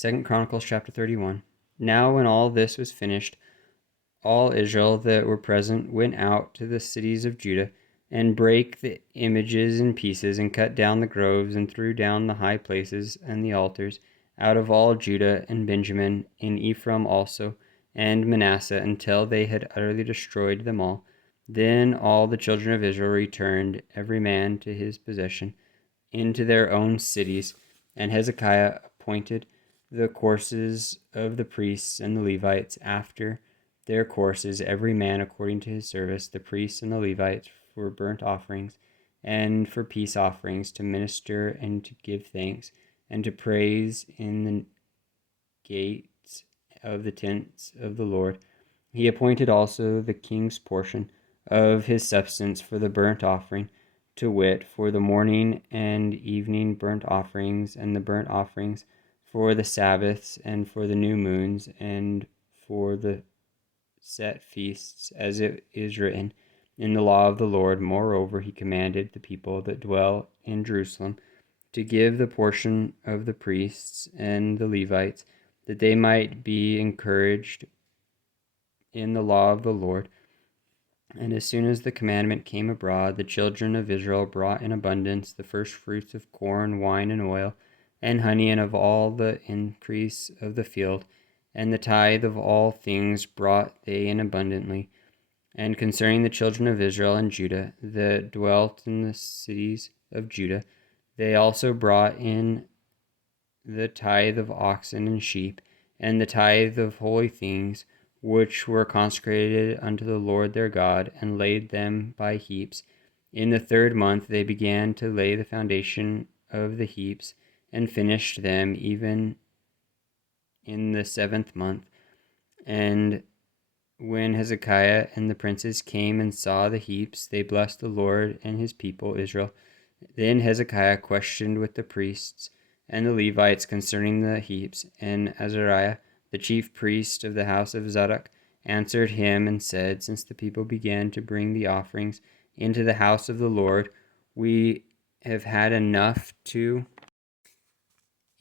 2 Chronicles chapter 31. Now when all this was finished, all Israel that were present went out to the cities of Judah, and brake the images in pieces, and cut down the groves, and threw down the high places and the altars, out of all Judah and Benjamin, in Ephraim also, and Manasseh, until they had utterly destroyed them all. Then all the children of Israel returned, every man to his possession, into their own cities, and Hezekiah appointed the courses of the priests and the Levites after their courses, every man according to his service, the priests and the Levites for burnt offerings and for peace offerings, to minister and to give thanks and to praise in the gates of the tents of the Lord. He appointed also the king's portion of his substance for the burnt offering, to wit, for the morning and evening burnt offerings, and the burnt offerings for the Sabbaths, and for the new moons, and for the set feasts, as it is written in the law of the Lord. Moreover, he commanded the people that dwell in Jerusalem to give the portion of the priests and the Levites, that they might be encouraged in the law of the Lord. And as soon as the commandment came abroad, the children of Israel brought in abundance the first fruits of corn, wine, and oil, and honey, and of all the increase of the field, and the tithe of all things brought they in abundantly. And concerning the children of Israel and Judah that dwelt in the cities of Judah, they also brought in the tithe of oxen and sheep, and the tithe of holy things, which were consecrated unto the Lord their God, and laid them by heaps. In the 3rd month they began to lay the foundation of the heaps, and finished them even in the 7th month. And when Hezekiah and the princes came and saw the heaps, they blessed the Lord and his people Israel. Then Hezekiah questioned with the priests and the Levites concerning the heaps, and Azariah, the chief priest of the house of Zadok, answered him and said, Since the people began to bring the offerings into the house of the Lord, we have had enough to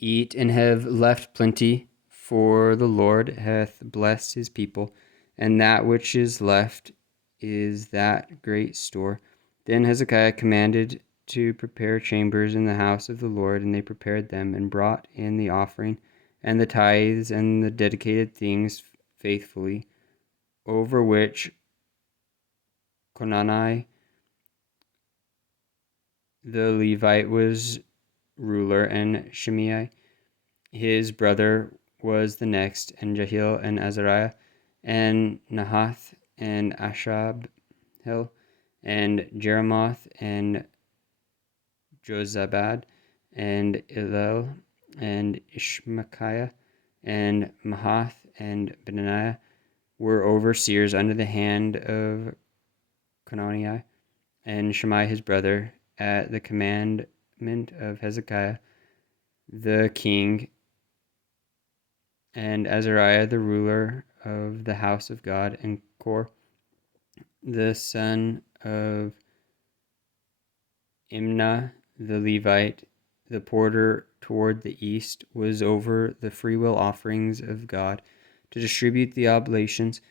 eat, and have left plenty, for the Lord hath blessed his people, and that which is left is that great store. Then Hezekiah commanded to prepare chambers in the house of the Lord, and they prepared them, and brought in the offering, and the tithes, and the dedicated things faithfully, over which Conani the Levite was ruler, and Shimei his brother was the next, and Jehiel, and Azariah, and Nahath, and Ashabel, and Jeremoth, and Jozabad, and Elel, and Ishmachiah, and Mahath, and Benaniah were overseers under the hand of Conani, and Shimei his brother, at the commandment of Hezekiah the king, and Azariah the ruler of the house of God, and Kor the son of Imnah the Levite, the porter toward the east, was over the freewill offerings of God, to distribute the oblations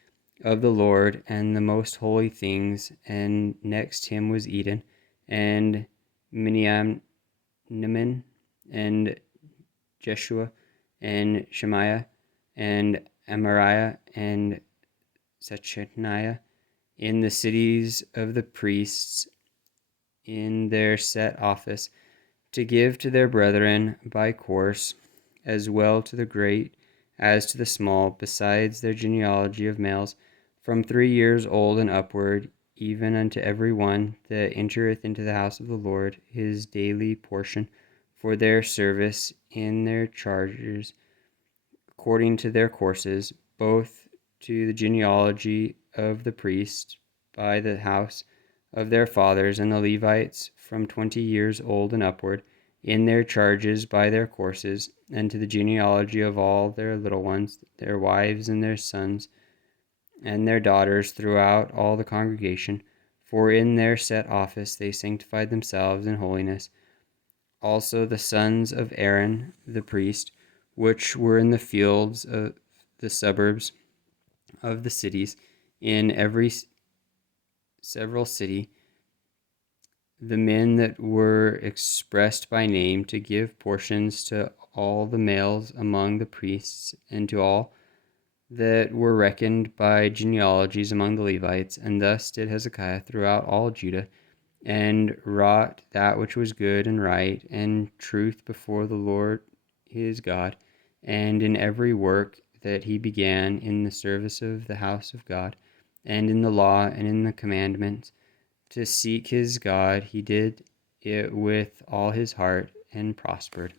of the Lord and the most holy things. And next him was Eden, and Miniam, and Jeshua, and Shemaiah, and Amariah, and Shechaniah, in the cities of the priests, in their set office, to give to their brethren by course, as well to the great as to the small, besides their genealogy of males, from 3 years old and upward, even unto every one that entereth into the house of the Lord, his daily portion, for their service in their charges, according to their courses, both to the genealogy of the priests by the house of their fathers, and the Levites from 20 years old and upward, in their charges by their courses, and to the genealogy of all their little ones, their wives and their sons, and their daughters throughout all the congregation, for in their set office they sanctified themselves in holiness. Also the sons of Aaron the priest which were in the fields of the suburbs of the cities, in every several city, the men that were expressed by name, to give portions to all the males among the priests, and to all that were reckoned by genealogies among the Levites. And thus did Hezekiah throughout all Judah, and wrought that which was good and right and truth before the Lord his God, and in every work that he began in the service of the house of God, and in the law and in the commandments, to seek his God, he did it with all his heart and prospered.